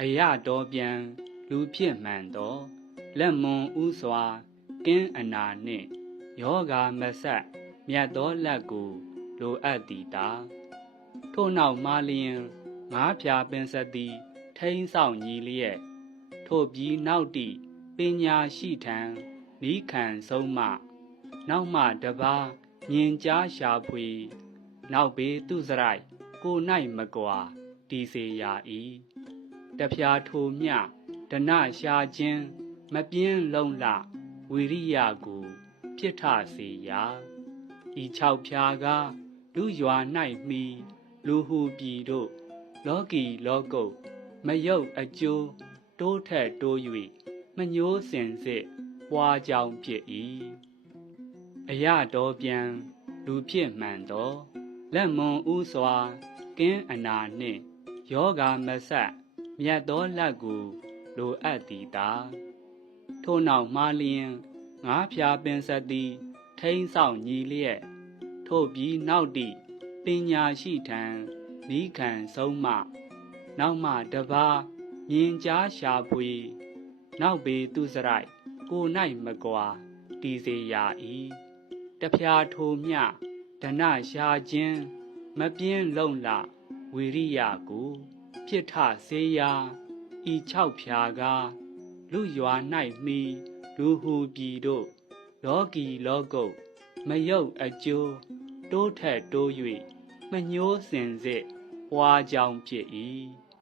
အရတော်ပြန်လူဖြစ်မှန်သောလက်မွန်ဥစွာကင်းအနာနှင့်ယောဂါမဆက်မြတ်သောလက်ကိုလိုအပ်သည်တာထို့နောက်မှလျင်ငါးဖြာပင်စသည်ထိန်းဆောင်ညီလျက်ထို့ပြီးနောက်တိပညာရှိထံနီးခံဆုံးမနောက်မှတပါးမြင်ကြားရှာဖွေနောက်ပေသူစရိုက်ကို၌မကွာတည်စေရာ၏တဖြာထိုမြဒနရှာခြင်းမပြင်းလုံးလဝိရိယကိုဖြစ်ထစေရာဤ၆ဖြာကလူရွာ၌မီလူဟုပြည်တို့လောကီလောကုတ်မယုတ်အကျိုးတိုးထက်တိုး၍မညိုးစင်စစ်ပွားကြောင်းဖြစ်၏အရတော်ပြန်လူဖြစ်မှန်သောလက်မွန်ဥစွာကင်းအနာနှင့်ယောဂါမဆက်မြတ်သောလက်ကိုလိုအပ်သည်တာထို့နောက်မှလျင်ငါးဖြာပင်စသည်ထိန်းဆောင်ညီလျက်ထို့ပြီးနောက်တိပညာရှိထံနီးခံဆုံးမနောက်မှတပါးမြင်ကြားရှာဖွေနောက်ပေသူစရိုက်ကို၌မကွာတည်စေရာ၏တဖြာထိုမြဒနရှာခြင်းမပြင်းလုံးလဝိရိယကိုဖြစ်ထစေရာဤ၆ဖြာကလူရွာ၌မီလူဟုပြည်တို့လောကီလောကုတ်မယုတ်အကျိုးတိုးထက်တိုး၍မညိုးစင်စစ်ပွားကြောင်းဖြစ်၏